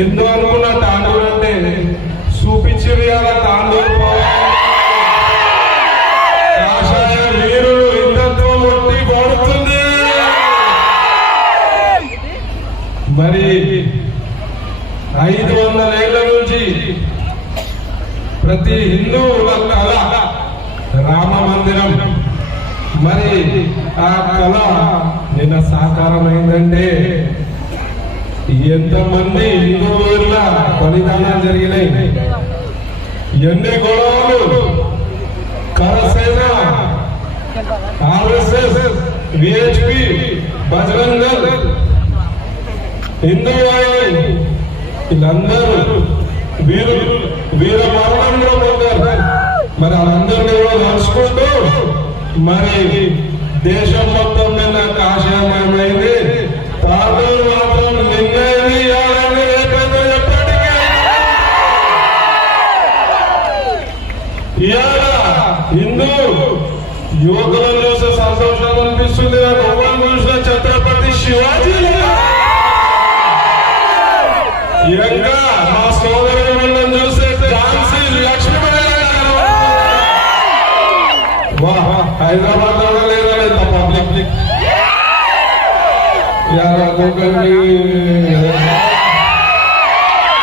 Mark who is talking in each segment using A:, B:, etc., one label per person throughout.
A: ఎందు అనుకున్న తాండూరు అంటే చూపించి కదా తాండూరు వీరులు యుద్ధంతో కొడుతుంది మరి ఐదు వందల ఏళ్ళ నుంచి ప్రతి హిందువుల కళ రామ మందిరం. మరి ఆ కళ నిన్న సాకారమైందంటే ఎంతమంది హిందువుల బలిదానాలు జరిగినాయి? ఎన్ని గొడవలు? కరసేన ఆర్ఎస్ఎస్ విహెచ్పి బజరంగ దళ్, హిందూ వాహిని వీళ్ళందరూ వీరు వీర మరణంలో పొందారు. మరి వాళ్ళందరినీ కూడా నడుచుకుంటూ మరి దేశం మొత్తం మీద కాషాయమైంది ఇవాళ హిందూ యువకులను చూసే సంతోషం అనిపిస్తుంది. నాకు ఎవరిని చూసిన ఛత్రపతి శివాజీ ఇంకా మా సోదరుల వాళ్ళని చూస్తే ఝాన్సీ లక్ష్మీబాయి హైదరాబాద్లో లేదా లేదా పబ్లిక్ यार ఒక్కొక్కరిని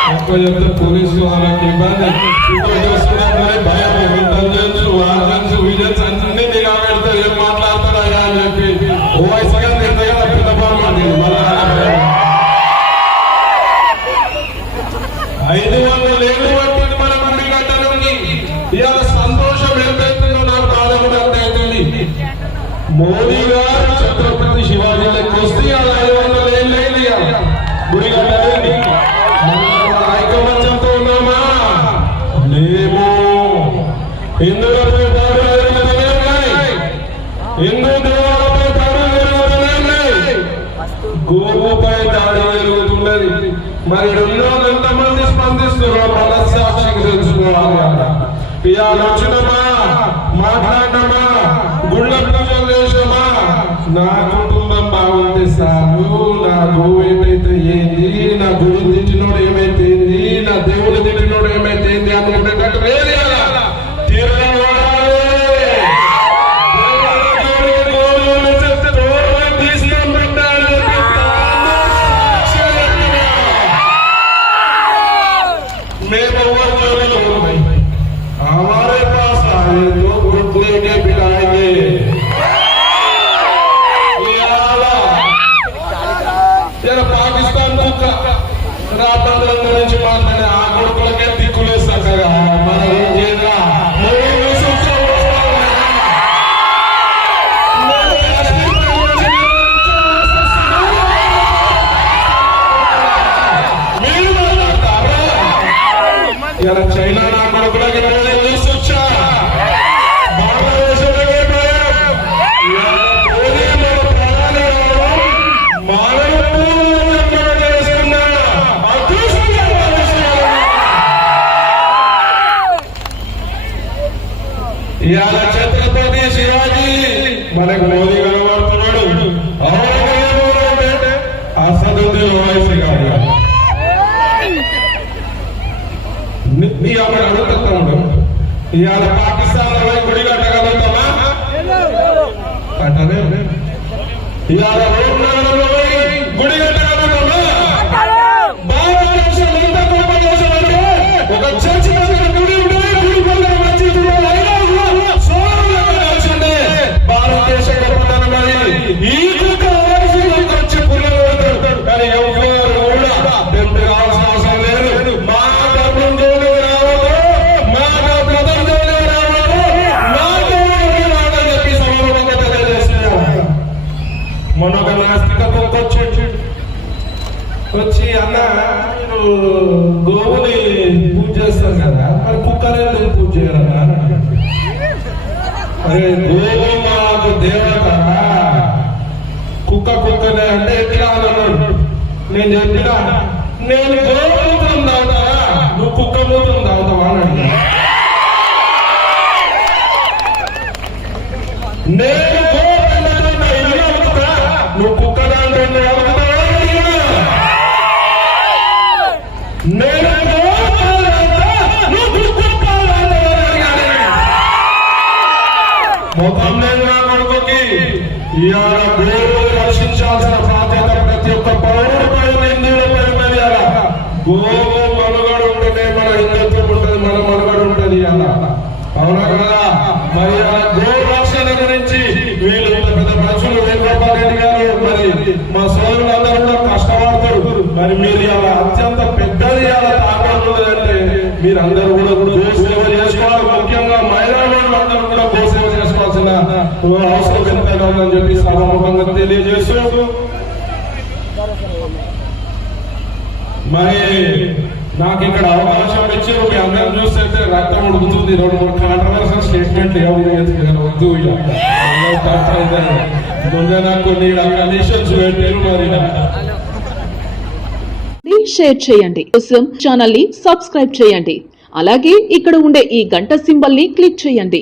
A: ఒక్క చెప్తే పోలీసు వాళ్ళకి ఇబ్బంది ఇప్పుడు చేసుకున్నారే భయం యుద్ధం తెలుసు వాళ్ళు తెలుసు వీళ్ళు తెలుసు అన్ని నిఘా పెడితే ఏం మాట్లాడతారా అని చెప్పి ఓ వయసుగా తింటే కదా పెద్ద పని ఐదు వందల ఏళ్ళు పట్టింది మన గుడి కట్టడానికి ఇవాళ సంతోషం ఎంతైతుందో నాకు బాధపడి ఎంతైతుంది మోదీ గారు ఛత్రపతి శివాజీ లెక్క వస్తే ఇవాళ ఐదు వందల ఏళ్ళు అయింది ఇవాళ గుడి హిందువులపై దాడులు జరుగుతూనే ఉన్నాయి హిందూ దేవాలపై దాడులు జరుగుతూనే ఉన్నాయి గోవుపై దాడి జరుగుతున్నది. మరి రెండో ఎంతమంది స్పందిస్తున్నారు మనస్సాక్షికి తెలుసుకోవాలి ఇవాళ వచ్చినమా? మాట్లాడమా గుళ్ళ పూజలు చేసామా నా కుటుంబం బాగుంది సాగు నా గోవు ఏమైతే ఏంది? నా గురువు తెచ్చినోడు ఏమైతే కావడం మానవ జన్మ చేస్తున్న అదృష్టంగా భావిస్తున్నాను. ఇవాళ ఛత్రపతి శివాజీ మనకు మోదీ కనబడుతున్నాడు అసదుద్దీన్ ఓవైసీ గారు నీ- నీ అక్కడ ఇవాళ పాకిస్తాన్లో గుడి కట్టగలుగుతామా కట్టలే. ఇవాళ రోడ్నాలలో గుడి కట్టగలుగుతామా భారతదేశం ఎంత గొప్ప దేశం అంటే ఒక చర్చి దగ్గర గుడి ఉంటే గుడి పక్కన మసీదు ఉంటే అయినా ఈ అరే గోవు మాకు దేవత. కుక్క కుక్కనే అంటే ఎట్లా అన్నాడు? నేను చెప్పిన? నేను గోమూత్రం తాగుతారా నువ్వు కుక్క మూత్రం తాగుతావా అని నేను ఇవాళ గోవులు రక్షించాల్సిన బాధ్యత ప్రతి ఒక్క పౌరుడిపై హిందువులపై ఉన్నది ఇవాళ గోవు మనుగడ ఉంటేనే మన హిందుత్వం ఉంటుంది మన మనుగడ ఉంటుంది ఇవాళ అవునా కదా? మరి ఇవాళ రక్షణ గురించి వీళ్ళు పెద్ద మనుషులు వేణుగోపాల్ రెడ్డి గారు మరి మా సోదరులందరూ కూడా కష్టపడతారు. మరి మీరు ఇవాళ అత్యంత పెద్దది ఇవాళ తాకడం మీరు మీరందరూ కూడా గోసేవ చేసుకోవాలి అవసరం ఎంతైనా ఉందని చెప్పి సభాముఖంగా తెలియజేస్తూ మరి నాకు ఇక్కడ అవకాశం ఇచ్చారు మీ అందరం చూస్తే రక్తం ఉడుకుతుంది. రెండు మూడు కాంట్రవర్సల్ స్టేట్మెంట్లు ఏమవుతుంది వద్దు ముందే నాకు కొన్ని కండిషన్స్ పెట్టారు మరి.
B: షేర్ చేయండి. కోసం ఛానల్ని సబ్స్క్రైబ్ చేయండి. అలాగే ఇక్కడ ఉండే ఈ గంట సింబల్ని క్లిక్ చేయండి.